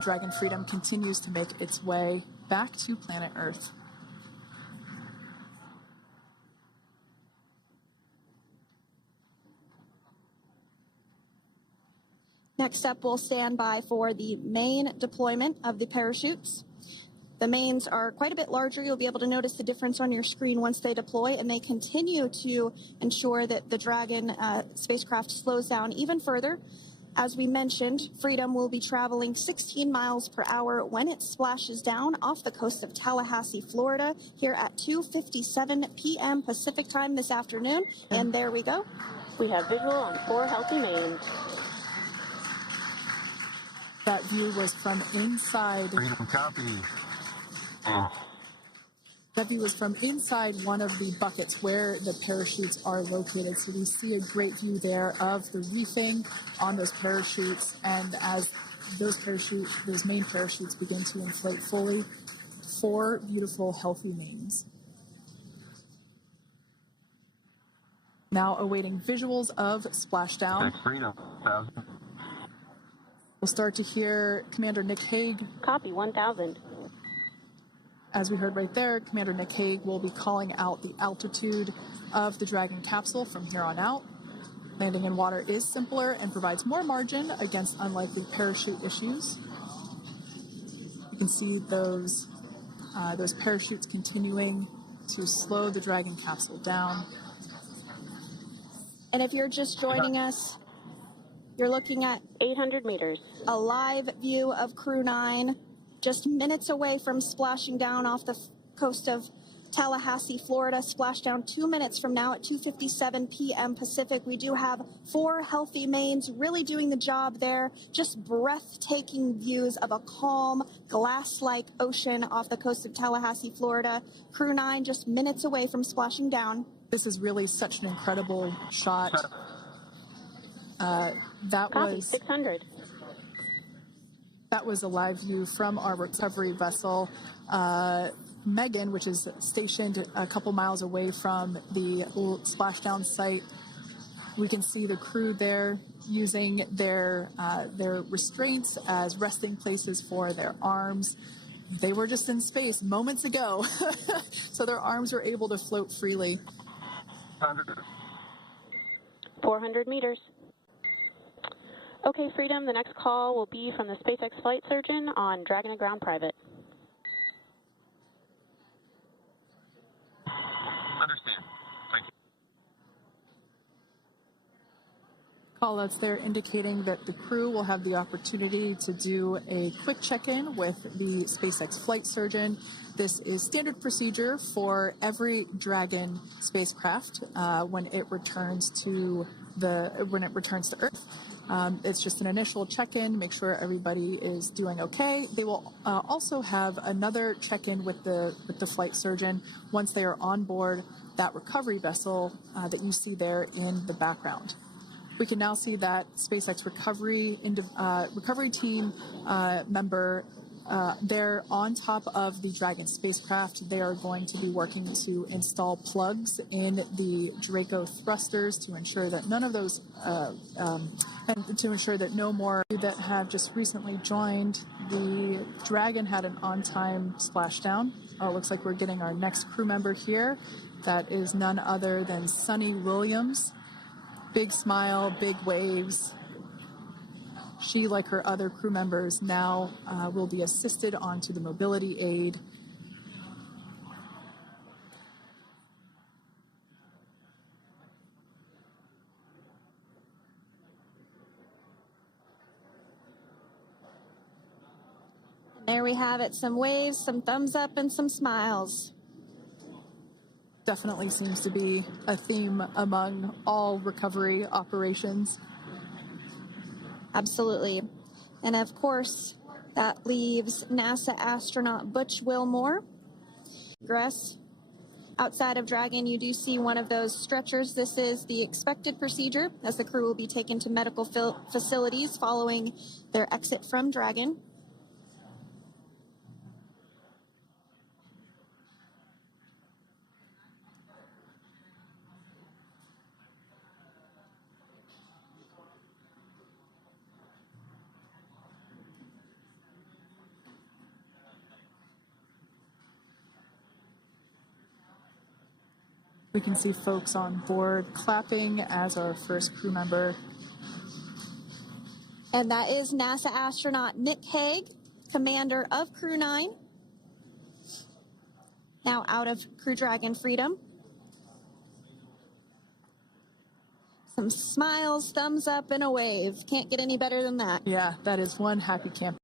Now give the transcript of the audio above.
Dragon Freedom continues to make its way back to planet Earth. Next up, we'll stand by for the main deployment of the parachutes. The mains are quite a bit larger. You'll be able to notice the difference on your screen once they deploy, and they continue to ensure that the Dragon spacecraft slows down even further. As we mentioned, Freedom will be traveling 16 miles per hour when it splashes down off the coast of Tallahassee, Florida, here at 2:57 p.m. Pacific time this afternoon. And there we go. We have visual on 4 healthy mains. That view was from inside. Freedom copy. That view was from inside one of the buckets where the parachutes are located. So we see a great view there of the reefing on those parachutes. And as those main parachutes begin to inflate fully, 4 beautiful, healthy mains. Now awaiting visuals of splashdown. Freedom. We'll start to hear Commander Nick Hague. Copy, 1,000. As we heard right there, Commander Nick Hague will be calling out the altitude of the Dragon capsule from here on out. Landing in water is simpler and provides more margin against unlikely parachute issues. You can see those parachutes continuing to slow the Dragon capsule down. And if you're just joining us, you're looking at 800 meters. A live view of Crew 9, just minutes away from splashing down off the coast of Tallahassee, Florida. Splashdown 2 minutes from now at 2:57 p.m. Pacific. We do have 4 healthy mains really doing the job there. Just breathtaking views of a calm, glass-like ocean off the coast of Tallahassee, Florida. Crew 9 just minutes away from splashing down. This is really such an incredible shot. That Copy, was 600. That was a live view from our recovery vessel, Megan, which is stationed a couple miles away from the splashdown site. We can see the crew there using their restraints as resting places for their arms. They were just in space moments ago, so their arms were able to float freely. 400 meters. Okay, Freedom, the next call will be from the SpaceX flight surgeon on Dragon and Ground Private. Understand. Thank you. Call-outs there indicating that the crew will have the opportunity to do a quick check-in with the SpaceX flight surgeon. This is standard procedure for every Dragon spacecraft when it returns to Earth. It's just an initial check-in, make sure everybody is doing okay. They will also have another check-in with the flight surgeon once they are on board that recovery vessel that you see there in the background. We can now see that SpaceX recovery team member. They're on top of the Dragon spacecraft. They are going to be working to install plugs in the Draco thrusters to ensure that none of those, and to ensure that no more that have just recently joined. The Dragon had an on-time splashdown. It looks like we're getting our next crew member here. That is none other than Sunny Williams. Big smile, big waves. She, like her other crew members, now will be assisted onto the mobility aid. There we have it, some waves, some thumbs up, and some smiles. Definitely seems to be a theme among all recovery operations. Absolutely. And of course, that leaves NASA astronaut Butch Wilmore. Outside of Dragon, you do see one of those stretchers. This is the expected procedure as the crew will be taken to medical facilities following their exit from Dragon. We can see folks on board clapping as our first crew member. And that is NASA astronaut Nick Hague, commander of Crew 9, now out of Crew Dragon Freedom. Some smiles, thumbs up, and a wave. Can't get any better than that. Yeah, that is one happy camper.